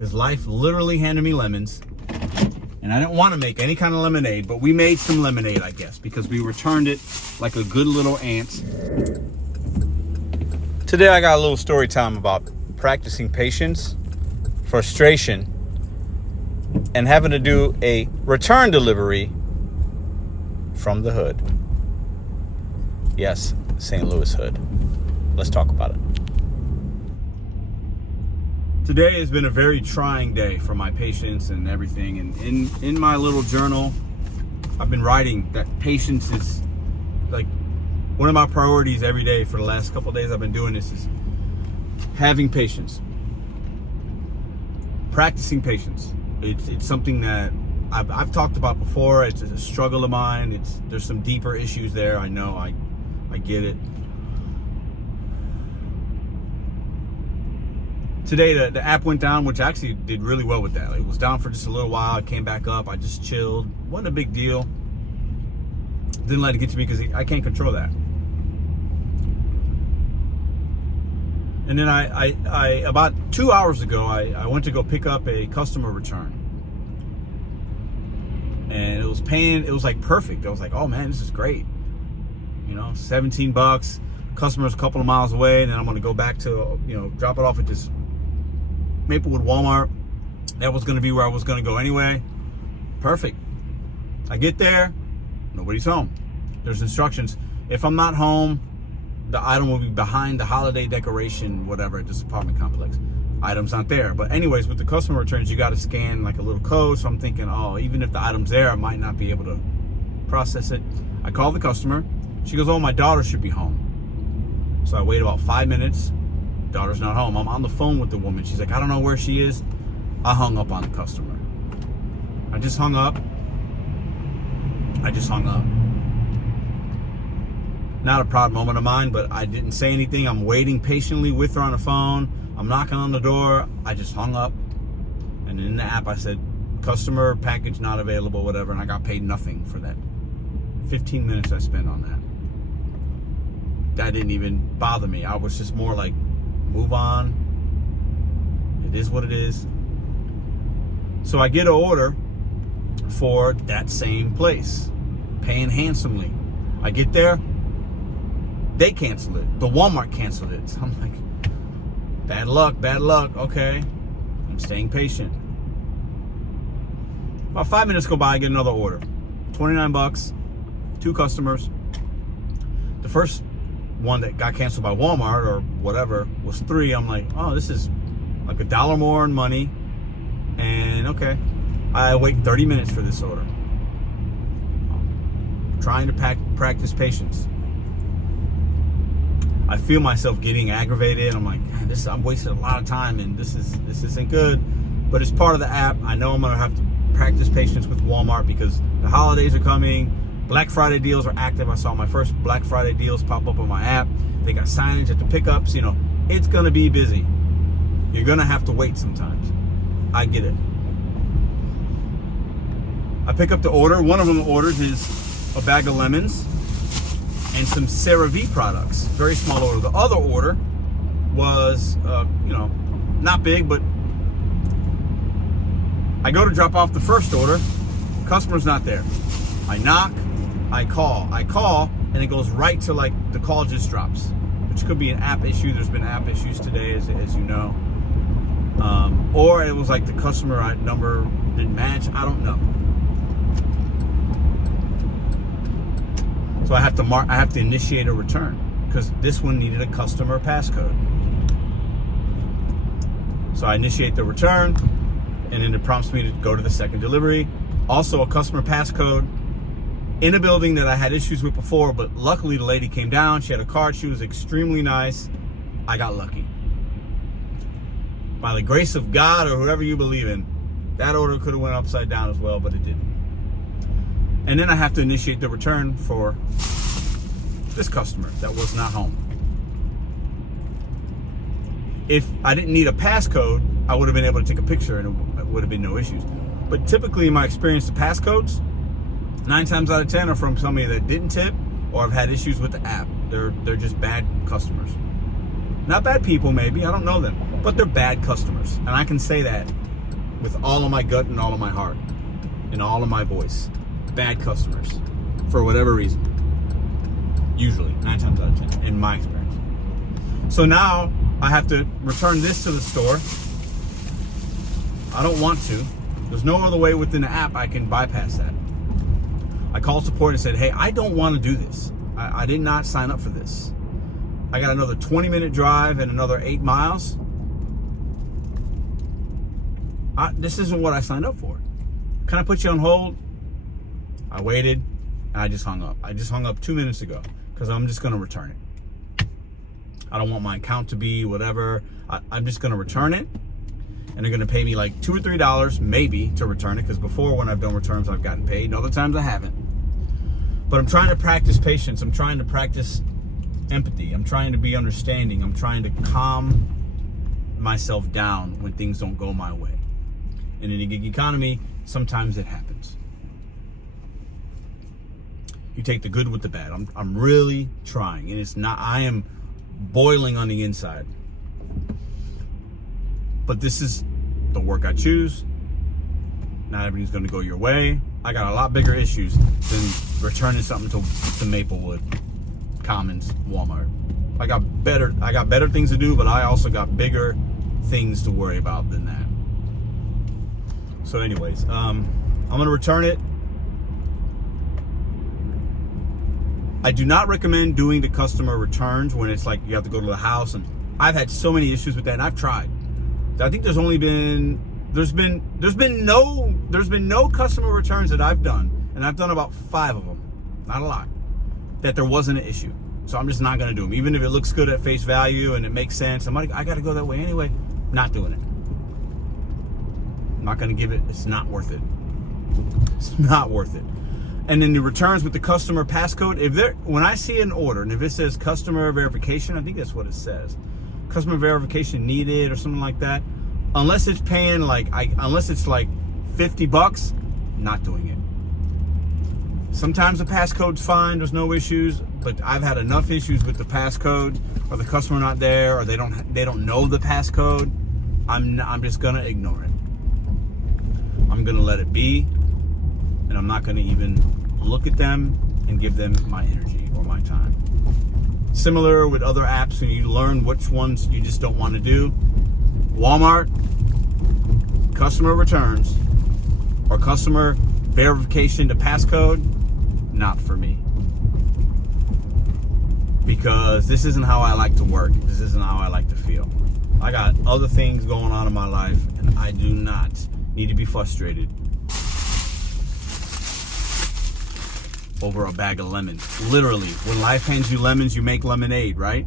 His life literally handed me lemons. And I didn't want to make any kind of lemonade, but we made some lemonade, I guess, because we returned it like a good little aunt. Today I got a little story time about practicing patience, frustration, and having to do a return delivery from the hood. Yes, St. Louis hood. Let's talk about it. Today has been a very trying day for my patience and everything. And in my little journal, I've been writing that patience is like one of my priorities every day for the last couple of days I've been doing this is having patience. Practicing patience. It's something that I've talked about before. It's a struggle of mine. There's some deeper issues there. I know, I get it. Today, the app went down, which actually did really well with that. It was down for just a little while. It came back up. I just chilled. Wasn't a big deal. Didn't let it get to me because I can't control that. And then I about 2 hours ago, I went to go pick up a customer return. And it was like perfect. I was like, oh man, this is great. You know, $17. Customer's a couple of miles away, and then I'm going to go back to, drop it off at this Maplewood Walmart. That was going to be where I was going to go anyway. Perfect. I get there, nobody's home. There's instructions. If I'm not home, the item will be behind the holiday decoration, whatever, at this apartment complex. Item's not there. But anyways, with the customer returns, you got to scan like a little code. So I'm thinking, oh, even if the item's there, I might not be able to process it. I call the customer. She goes, oh, my daughter should be home. So I wait about 5 minutes. Daughter's not home. I'm on the phone with the woman. She's like, I don't know where she is. I hung up on the customer. I just hung up. Not a proud moment of mine, but I didn't say anything. I'm waiting patiently with her on the phone. I'm knocking on the door. I just hung up. And in the app, I said, customer package not available, whatever. And I got paid nothing for that. 15 minutes I spent on that. That didn't even bother me. I was just more like, move on. It is what it is. So I get an order for that same place, paying handsomely. I get there, they cancel it. The Walmart canceled it. So I'm like, bad luck. Okay. I'm staying patient. About 5 minutes go by, I get another order. $29, 2 customers. The first one that got canceled by Walmart or whatever was 3. I'm like, oh, this is like $1 more in money. And okay, I wait 30 minutes for this order. Trying to practice patience. I feel myself getting aggravated. I'm like, I'm wasting a lot of time, and this isn't good. But it's part of the app. I know I'm gonna have to practice patience with Walmart because the holidays are coming. Black Friday deals are active. I saw my first Black Friday deals pop up on my app. They got signage at the pickups. It's gonna be busy. You're gonna have to wait sometimes. I get it. I pick up the order. One of them orders is a bag of lemons and some CeraVe products. Very small order. The other order was, not big, but I go to drop off the first order. Customer's not there. I knock. I call, and it goes right to like the call just drops, which could be an app issue. There's been app issues today, as you know. Or it was like the customer number didn't match. I don't know. So I have to initiate a return because this one needed a customer passcode. So I initiate the return, and then it prompts me to go to the second delivery. Also a customer passcode in a building that I had issues with before, but luckily the lady came down. She had a card. She was extremely nice. I got lucky. By the grace of God or whoever you believe in, that order could have went upside down as well, but it didn't. And then I have to initiate the return for this customer that was not home. If I didn't need a passcode, I would have been able to take a picture and it would have been no issues. But typically in my experience, the passcodes, 9 times out of 10 are from somebody that didn't tip or have had issues with the app. They're just bad customers. Not bad people, maybe. I don't know them. But they're bad customers. And I can say that with all of my gut and all of my heart and all of my voice. Bad customers, for whatever reason. Usually, 9 times out of 10, in my experience. So now I have to return this to the store. I don't want to. There's no other way within the app I can bypass that. I called support and said, hey, I don't want to do this. I did not sign up for this. I got another 20-minute drive and another 8 miles. This isn't what I signed up for. Can I put you on hold? I waited and I just hung up. I just hung up 2 minutes ago because I'm just going to return it. I don't want my account to be whatever. I'm just going to return it, and they're going to pay me like $2 or $3 maybe to return it, because before, when I've done returns, I've gotten paid, and other times I haven't. But I'm trying to practice patience. I'm trying to practice empathy. I'm trying to be understanding. I'm trying to calm myself down when things don't go my way. And in the gig economy, sometimes it happens. You take the good with the bad. I'm really trying, and it's not, I am boiling on the inside. But this is the work I choose. Not everything's going to go your way. I got a lot bigger issues than returning something to Maplewood, Commons, Walmart. I got better things to do, but I also got bigger things to worry about than that. So anyways, I'm going to return it. I do not recommend doing the customer returns when it's like you have to go to the house, and I've had so many issues with that, and I've tried. I think there's been no customer returns that I've done, and I've done about 5 of them, not a lot, that there wasn't an issue. So I'm just not going to do them, even if it looks good at face value and it makes sense. I'm like, I got to go that way anyway. Not doing it. I'm not going to give it. It's not worth it. It's not worth it. And then the returns with the customer passcode, when I see an order and if it says customer verification, I think that's what it says, customer verification needed or something like that, unless it's paying unless it's like $50, not doing it. Sometimes the passcode's fine, there's no issues, but I've had enough issues with the passcode, or the customer not there, or they don't know the passcode. I'm just gonna ignore it. I'm gonna let it be, and I'm not gonna even look at them and give them my energy or my time. Similar with other apps, and you learn which ones you just don't want to do. Walmart, customer returns, or customer verification to passcode, not for me. Because this isn't how I like to work. This isn't how I like to feel. I got other things going on in my life, and I do not need to be frustrated over a bag of lemons. Literally, when life hands you lemons, you make lemonade, right?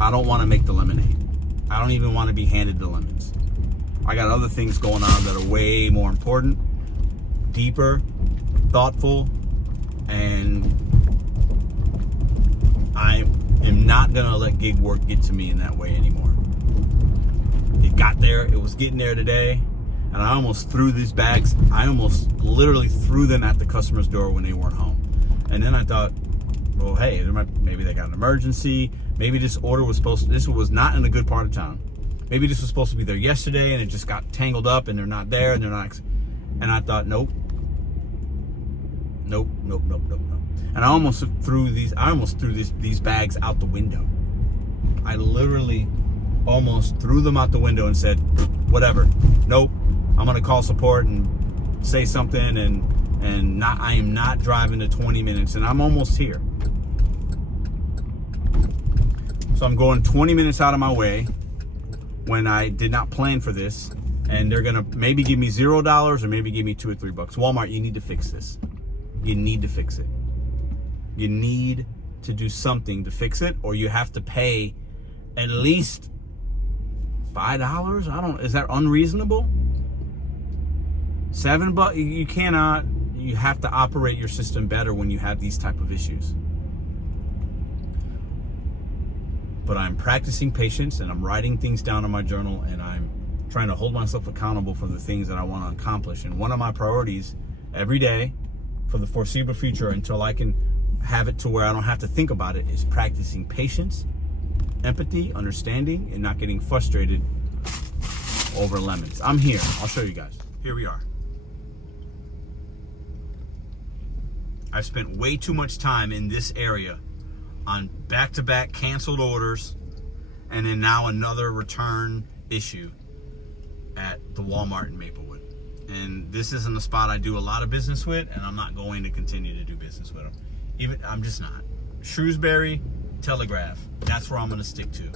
I don't want to make the lemonade. I don't even want to be handed the lemons. I got other things going on that are way more important, deeper, thoughtful, and I am not going to let gig work get to me in that way anymore. It got there. It was getting there today. And I almost threw these bags. I almost literally threw them at the customer's door when they weren't home. And then I thought, well, hey, maybe they got an emergency. Maybe this order was this was not in a good part of town. Maybe this was supposed to be there yesterday and it just got tangled up and they're not there and they're not. And I thought, nope. And I almost threw these bags out the window. I literally almost threw them out the window and said, whatever, nope. I'm gonna call support and say something, and I am not driving the 20 minutes, and I'm almost here. So I'm going 20 minutes out of my way when I did not plan for this, and they're gonna maybe give me $0 or maybe give me $2 or $3. Walmart, you need to fix this. You need to fix it. You need to do something to fix it, or you have to pay at least $5. Is that unreasonable? $7, you cannot. You have to operate your system better when you have these type of issues. But I'm practicing patience, and I'm writing things down in my journal, and I'm trying to hold myself accountable for the things that I want to accomplish. And one of my priorities every day for the foreseeable future, until I can have it to where I don't have to think about it, is practicing patience, empathy, understanding, and not getting frustrated over lemons. I'm here. I'll show you guys. Here we are. I've spent way too much time in this area on back-to-back canceled orders, and then now another return issue at the Walmart in Maplewood. And this isn't a spot I do a lot of business with, and I'm not going to continue to do business with them. I'm just not. Shrewsbury, Telegraph, that's where I'm going to stick to.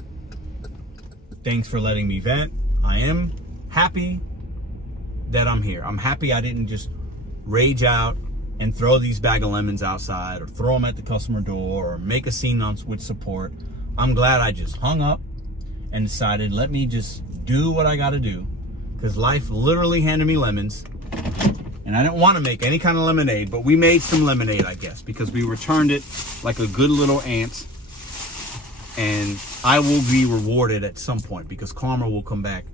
Thanks for letting me vent. I am happy that I'm here. I'm happy I didn't just rage out and throw these bag of lemons outside or throw them at the customer door or make a scene with support. I'm glad I just hung up and decided, let me just do what I got to do, because life literally handed me lemons, and I didn't want to make any kind of lemonade, but we made some lemonade, I guess, because we returned it like a good little aunt, and I will be rewarded at some point because karma will come back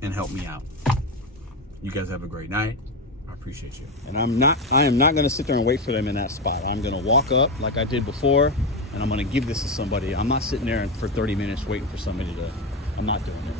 and help me out. You guys have a great night. I appreciate you. And I am not going to sit there and wait for them in that spot. I'm going to walk up like I did before, and I'm going to give this to somebody. I'm not sitting there for 30 minutes waiting for somebody to, I'm not doing it.